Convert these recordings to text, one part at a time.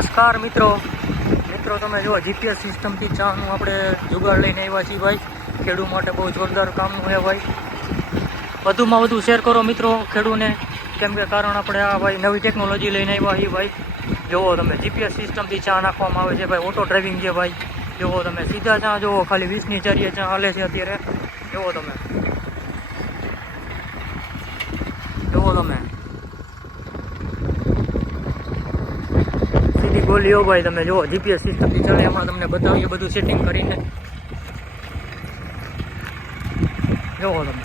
નમસ્કાર મિત્રો. મિત્રો, તમે જુઓ જીપીએસ સિસ્ટમથી ચાનું આપણે જુગાડ લઈને આવ્યા છીએ ભાઈ. ખેડૂ માટે બહુ જોરદાર કામનું છે ભાઈ. વધુમાં વધુ શેર કરો મિત્રો ખેડૂને કેમ કે કારણ આપણે આ ભાઈ નવી ટેકનોલોજી લઈને આવ્યા છીએ ભાઈ. જુઓ તમે જીપીએસ સિસ્ટમથી ચા નાખવામાં આવે છે ભાઈ. ઓટો ડ્રાઇવિંગ છે ભાઈ. જુઓ તમે, સીધા ચા, જુઓ, ખાલી વીસની ચારીએ ચા હાલે છે અત્યારે. જુઓ તમે. જુઓ તમે સીધી ગોલીઓ ભાઈ તમે જુઓ જીપીએસ સિસ્ટમથી ચાલે, હમણાં તમને બતાવીએ, બધું સેટિંગ કરીને. જુઓ તમે.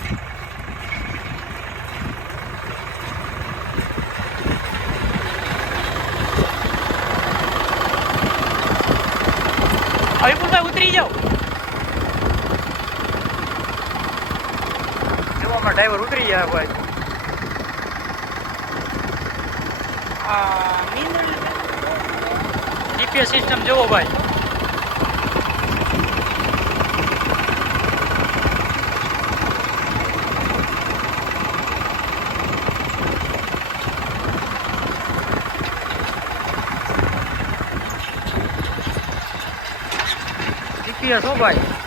હરિપુરભાઈ ઉતરી જાઓ. અમારા ડ્રાઈવર ઉતરી જાય ભાઈ જીપીએસ સિસ્ટમ જુઓ ભાઈ. જીપીએસ હો ભાઈ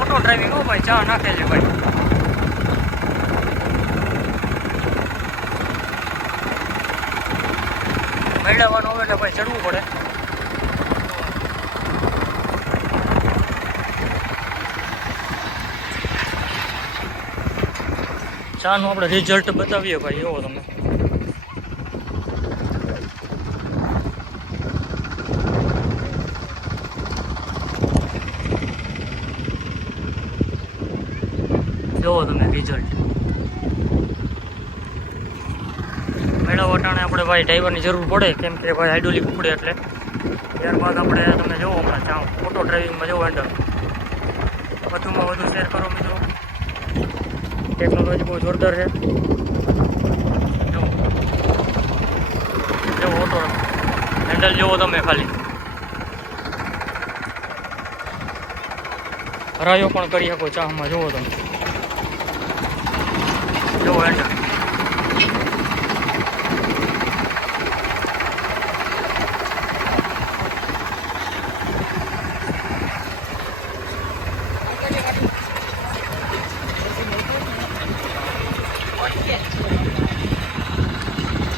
ઓટો ડ્રાઇવિંગ હો ભાઈ ચા નાખે છે ભાઈ મેળવવાનું હોય એટલે ભાઈ ચડવું પડે. ચાનું આપણે રિઝલ્ટ બતાવીએ ભાઈ, એવો તમે. જોવો તમે રિઝલ્ટ મેળા વટાણે આપણે ભાઈ ડ્રાઈવરની જરૂર પડે, કેમ કે ભાઈ હાઇડોલી ઉપડે એટલે. ત્યારબાદ આપણે તમે જોવો હમણાં ચા ઓટો ડ્રાઇવિંગમાં જોવો એન્ડર વધુમાં વધુ શેર કરો મિત્રો. ટેકનોલોજી બહુ જોરદાર છે. જો. ઓટો હેન્ડલ જોવો તમે ખાલી. હરાયો પણ કરી શકો, ચાહમાં જોવો તમે. જોવો હેન્ડલ